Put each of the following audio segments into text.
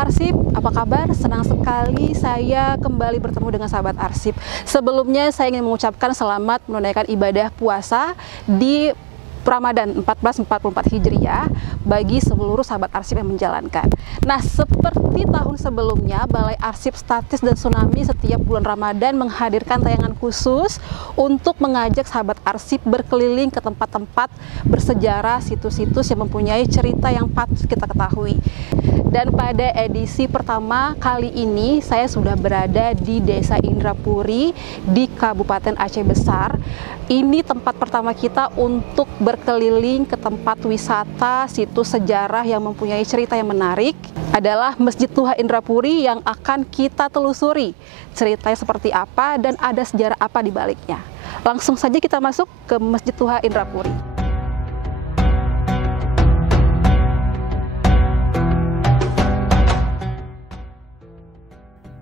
Arsip, apa kabar? Senang sekali saya kembali bertemu dengan sahabat Arsip. Sebelumnya saya ingin mengucapkan selamat menunaikan ibadah puasa di Ramadan 1444 Hijriah bagi seluruh sahabat Arsip yang menjalankan. Nah, seperti tahun sebelumnya, Balai Arsip Statis dan Tsunami setiap bulan Ramadan menghadirkan tayangan khusus untuk mengajak sahabat Arsip berkeliling ke tempat-tempat bersejarah, situs-situs yang mempunyai cerita yang patut kita ketahui. Dan pada edisi pertama kali ini, saya sudah berada di Desa Indrapuri di Kabupaten Aceh Besar. Ini tempat pertama kita untuk berkeliling ke tempat wisata, situs sejarah yang mempunyai cerita yang menarik adalah Masjid Tuha Indrapuri yang akan kita telusuri. Ceritanya seperti apa dan ada sejarah apa di baliknya. Langsung saja kita masuk ke Masjid Tuha Indrapuri.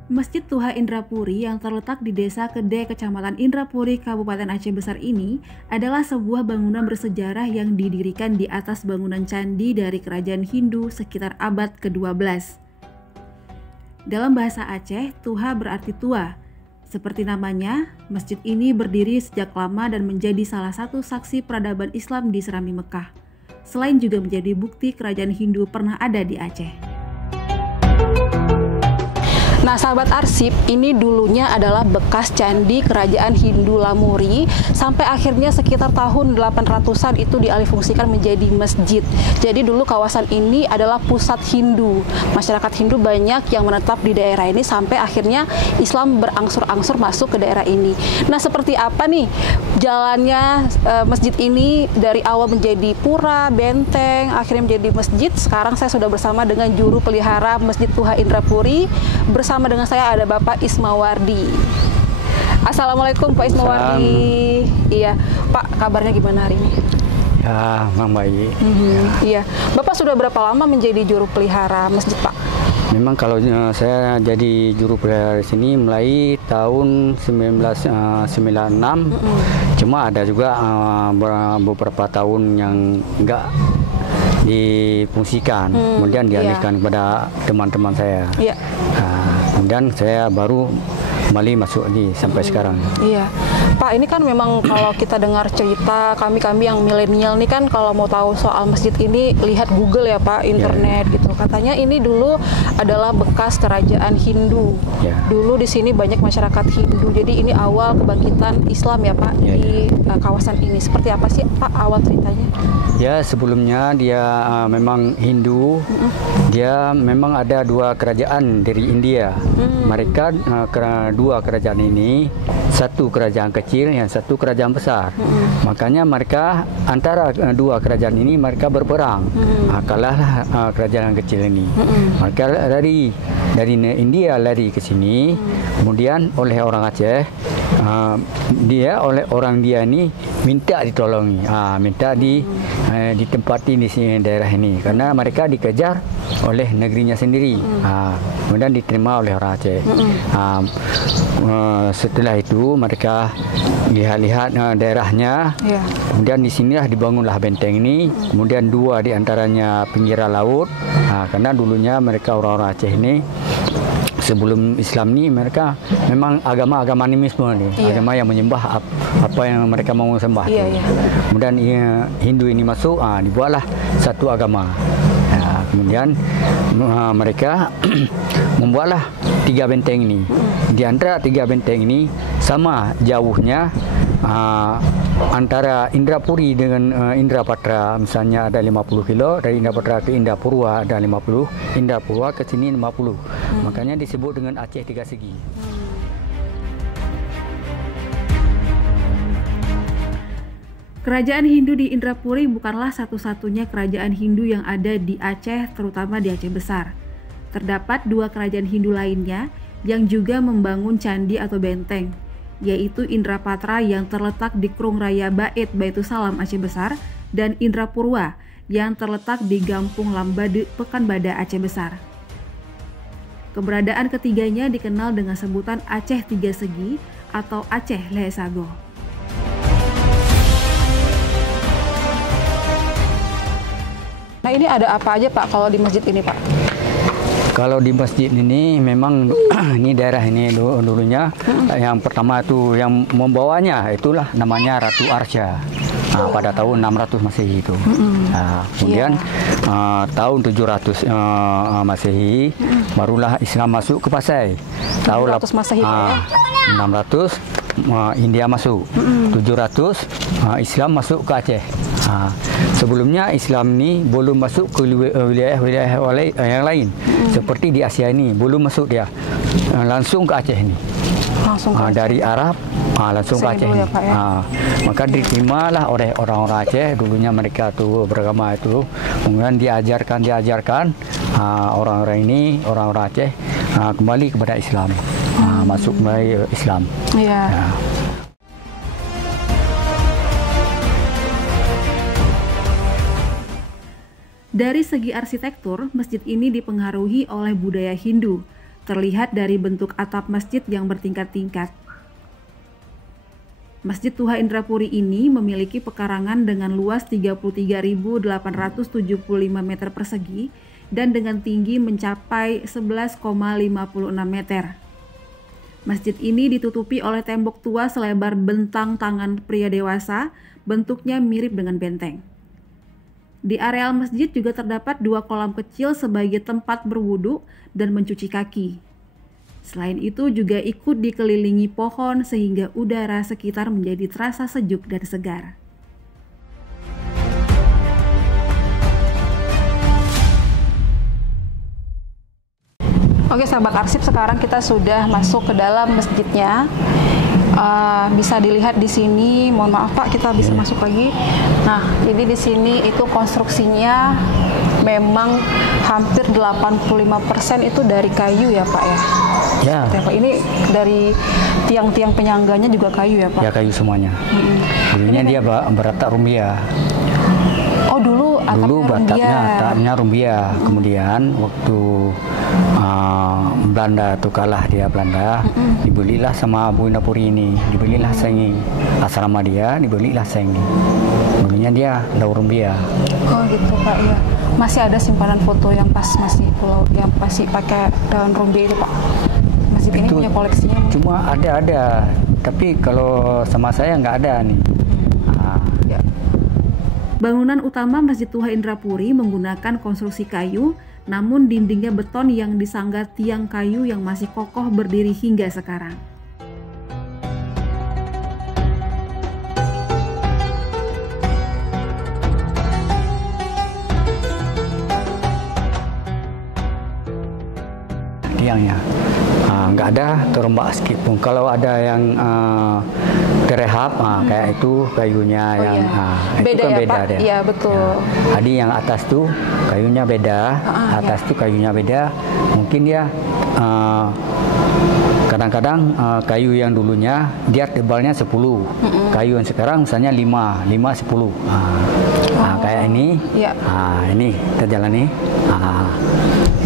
Masjid Tuha Indrapuri yang terletak di Desa Kede, Kecamatan Indrapuri, Kabupaten Aceh Besar ini adalah sebuah bangunan bersejarah yang didirikan di atas bangunan candi dari kerajaan Hindu sekitar abad ke-12. Dalam bahasa Aceh, Tuha berarti tua. Seperti namanya, masjid ini berdiri sejak lama dan menjadi salah satu saksi peradaban Islam di Serami Mekah. Selain juga menjadi bukti kerajaan Hindu pernah ada di Aceh. Nah, sahabat Arsip, ini dulunya adalah bekas candi kerajaan Hindu Lamuri sampai akhirnya sekitar tahun 800-an itu dialihfungsikan menjadi masjid. Jadi dulu kawasan ini adalah pusat Hindu. Masyarakat Hindu banyak yang menetap di daerah ini sampai akhirnya Islam berangsur-angsur masuk ke daerah ini. Nah, seperti apa nih jalannya masjid ini dari awal menjadi pura, benteng, akhirnya menjadi masjid. Sekarang saya sudah bersama dengan juru pelihara Masjid Tuha Indrapuri. Bersama dengan saya ada Bapak Ismawardi. Assalamualaikum Pak Ismawardi. Iya, Pak, kabarnya gimana hari ini? Ya, memang baik. Iya, Bapak sudah berapa lama menjadi juru pelihara masjid, Pak? Memang kalau saya jadi juru pelihara di sini mulai tahun 1996. Cuma ada juga beberapa tahun yang enggak difungsikan, kemudian dialihkan kepada teman-teman saya. Kemudian saya baru kembali masuk di sampai sekarang. Iya, Pak, ini kan memang kalau kita dengar cerita kami yang milenial nih kan kalau mau tahu soal masjid ini lihat Google ya Pak, internet gitu. Katanya ini dulu adalah bekas kerajaan Hindu. Dulu di sini banyak masyarakat Hindu. Jadi ini awal kebangkitan Islam ya Pak di kawasan ini. Seperti apa sih Pak awal ceritanya? Ya, sebelumnya dia memang Hindu. Dia memang ada dua kerajaan dari India. Mereka dua kerajaan ini, satu kerajaan kecil, yang satu kerajaan besar. Makanya mereka antara dua kerajaan ini mereka berperang. Kalahlah kerajaan kecil ini. Mereka dari India lari ke sini. Kemudian oleh orang Aceh, oleh orang dia ini minta ditolongi, minta ditempati di sini daerah ini karena mereka dikejar oleh negerinya sendiri. Kemudian diterima oleh orang Aceh. Setelah itu mereka lihat-lihat daerahnya. Kemudian di sinilah dibangunlah benteng ini. Kemudian dua di antaranya pinggir laut. Karena dulunya mereka orang-orang Aceh ini sebelum Islam ini mereka memang agama animisme nih, agama yang menyembah apa yang mereka mau sembah. Kemudian Hindu ini masuk, dibuatlah satu agama. Kemudian mereka membuatlah tiga benteng ini. Di antara tiga benteng ini sama jauhnya antara Indrapuri dengan Indrapatra. Misalnya ada 50 kilo dari Indrapatra ke Indrapurwa ada 50, Indrapurwa ke sini 50. Makanya disebut dengan Aceh Tiga Segi. Kerajaan Hindu di Indrapuri bukanlah satu-satunya kerajaan Hindu yang ada di Aceh, terutama di Aceh Besar. Terdapat dua kerajaan Hindu lainnya yang juga membangun candi atau benteng, yaitu Indrapatra yang terletak di Krung Raya Bait Baitusalam Aceh Besar dan Indrapurwa yang terletak di Gampung Lambade Pekanbadak Aceh Besar. Keberadaan ketiganya dikenal dengan sebutan Aceh Tiga Segi atau Aceh Lehesago. Nah, ini ada apa aja Pak kalau di masjid ini Pak? Kalau di masjid ini memang ini daerah ini dulunya yang pertama itu yang membawanya itulah namanya Ratu Arsya. Pada tahun 600 Masehi itu. Kemudian tahun 700 Masehi barulah Islam masuk ke Pasai. Tahun 700 Masehi, Pak, ya? 600 India masuk. 700 Islam masuk ke Aceh. Sebelumnya Islam ni belum masuk ke wilayah-wilayah yang lain. Seperti di Asia ini belum masuk dia. Langsung ke Aceh ni. Langsung ke Aceh. Dari Arab langsung ke Aceh. Ya, Pak, ya? Maka diterimalah oleh orang-orang Aceh. Dulunya mereka tuh beragama itu. Kemudian diajarkan orang-orang ini, orang-orang Aceh kembali kepada Islam. Masuk kembali Islam. Iya. Ya. Dari segi arsitektur, masjid ini dipengaruhi oleh budaya Hindu, terlihat dari bentuk atap masjid yang bertingkat-tingkat. Masjid Tuha Indrapuri ini memiliki pekarangan dengan luas 33.875 meter persegi dan dengan tinggi mencapai 11,56 meter. Masjid ini ditutupi oleh tembok tua selebar bentang tangan pria dewasa, bentuknya mirip dengan benteng. Di areal masjid juga terdapat 2 kolam kecil sebagai tempat berwudu dan mencuci kaki. Selain itu juga ikut dikelilingi pohon sehingga udara sekitar menjadi terasa sejuk dan segar. Oke, sahabat arsip, sekarang kita sudah masuk ke dalam masjidnya. Bisa dilihat di sini, mohon maaf Pak, kita bisa masuk lagi. Nah, jadi di sini itu konstruksinya memang hampir 85% itu dari kayu ya Pak ya? Ya. Pak, ini dari tiang-tiang penyangganya juga kayu ya Pak? Ya, kayu semuanya. Dulunya dia beratak rumbia. Oh, dulu atapnya rumbia. Kemudian waktu Belanda itu kalah Belanda, dibelilah sama Bu Indrapuri ini, dibelilah seng asrama dia, dibelilah seng. Dulunya dia daur rumbia. Oh gitu Pak, ya. Masih ada simpanan foto yang pas masih pulau yang masih pakai daun rumbia itu Pak? Masih ini punya koleksinya? Cuma ada, tapi kalau sama saya nggak ada nih. Ya. Bangunan utama Masjid Tuha Indrapuri menggunakan konstruksi kayu, namun dindingnya beton yang disangga tiang kayu yang masih kokoh berdiri hingga sekarang. Tiangnya nggak ada terombak sedikit pun. Kalau ada yang terehab, kayak itu kayunya yang beda itu kan ya beda Pak? deh. Iya betul. Ya. Jadi yang atas tuh kayunya beda, atas tuh kayunya beda. Mungkin dia kadang-kadang kayu yang dulunya dia tebalnya 10, kayu yang sekarang misalnya 5, 10. Kayak ini, ini kita jalan nih.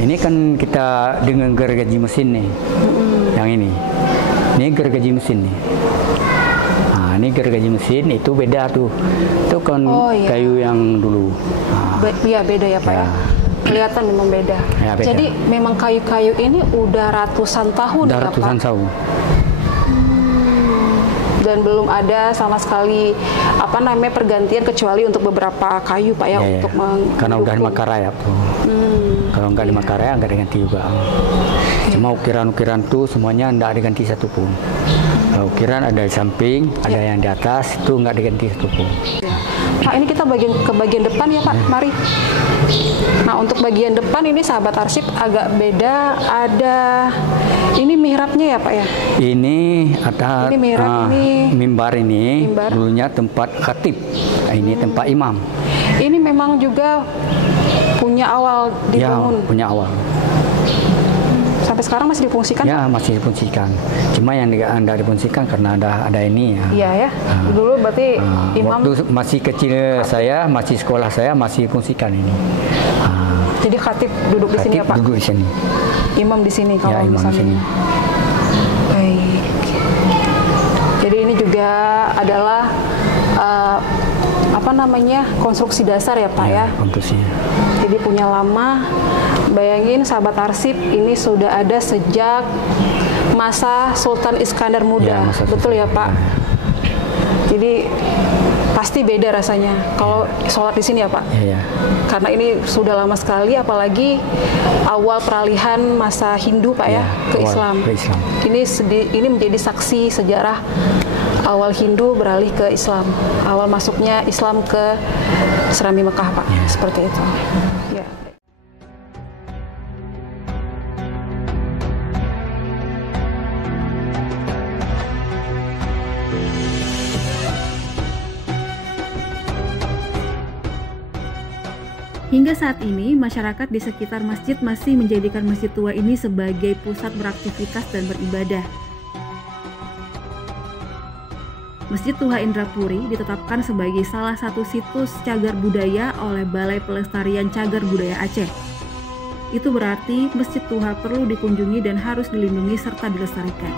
Ini kan kita dengan gergaji mesin nih, yang ini gergaji mesin nih. Ini gergaji mesin itu beda tuh, itu kan kayu yang dulu. Beda ya Pak ya. Kelihatan memang beda. Ya, beda. Jadi memang kayu-kayu ini udah ratusan tahun ya Pak? Ratusan tahun. Dan belum ada sama sekali pergantian kecuali untuk beberapa kayu Pak ya, untuk karena udah dimakan rayap tuh. Kalau nggak dimakan rayap nggak diganti juga. Cuma ukiran-ukiran tuh semuanya nggak diganti satupun. Ukiran ada di samping, ada yang di atas, itu nggak diganti satupun. Pak, ini kita ke bagian depan ya Pak, mari. Nah, untuk bagian depan ini sahabat arsip agak beda, ada ini mihrabnya ya Pak ya? Ini ada mimbar ini, dulunya tempat khatib, ini tempat imam. Ini memang juga punya awal dibangun? Ya, punya awal. Sampai sekarang masih difungsikan? Ya, masih difungsikan. Cuma yang tidak difungsikan karena ada ini ya. Iya ya. Dulu berarti imam. Waktu masih kecil saya, masih sekolah saya masih fungsikan ini. Jadi khatib duduk di sini ya Pak? Duduk di sini. Imam di sini kalau ya, imam misalnya. di sini. Baik. Jadi ini juga adalah konstruksi dasar ya Pak ya? Konstruksi. Jadi jadi punya lama. Bayangin sahabat arsip, ini sudah ada sejak masa Sultan Iskandar Muda, Ya, betul ya Pak? Jadi pasti beda rasanya kalau sholat di sini ya Pak. Ya, ya. Karena ini sudah lama sekali, apalagi awal peralihan masa Hindu Pak ya, ke awal Islam. ke Islam. Ini menjadi saksi sejarah awal Hindu beralih ke Islam, awal masuknya Islam ke Serambi Mekah Pak, seperti itu. Ya. Hingga saat ini, masyarakat di sekitar masjid masih menjadikan Masjid Tua ini sebagai pusat beraktivitas dan beribadah. Masjid Tua Indrapuri ditetapkan sebagai salah satu situs cagar budaya oleh Balai Pelestarian Cagar Budaya Aceh. Itu berarti Masjid Tua perlu dikunjungi dan harus dilindungi serta dilestarikan.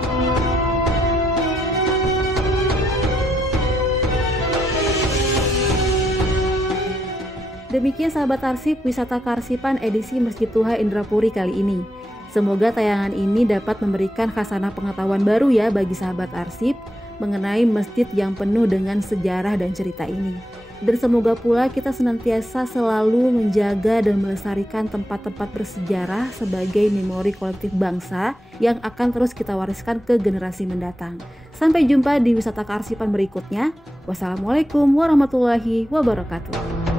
Demikian sahabat arsip, wisata kearsipan edisi Masjid Tua Indrapuri kali ini. Semoga tayangan ini dapat memberikan khasanah pengetahuan baru ya bagi sahabat arsip mengenai masjid yang penuh dengan sejarah dan cerita ini. Dan semoga pula kita senantiasa selalu menjaga dan melestarikan tempat-tempat bersejarah sebagai memori kolektif bangsa yang akan terus kita wariskan ke generasi mendatang. Sampai jumpa di wisata kearsipan berikutnya. Wassalamualaikum warahmatullahi wabarakatuh.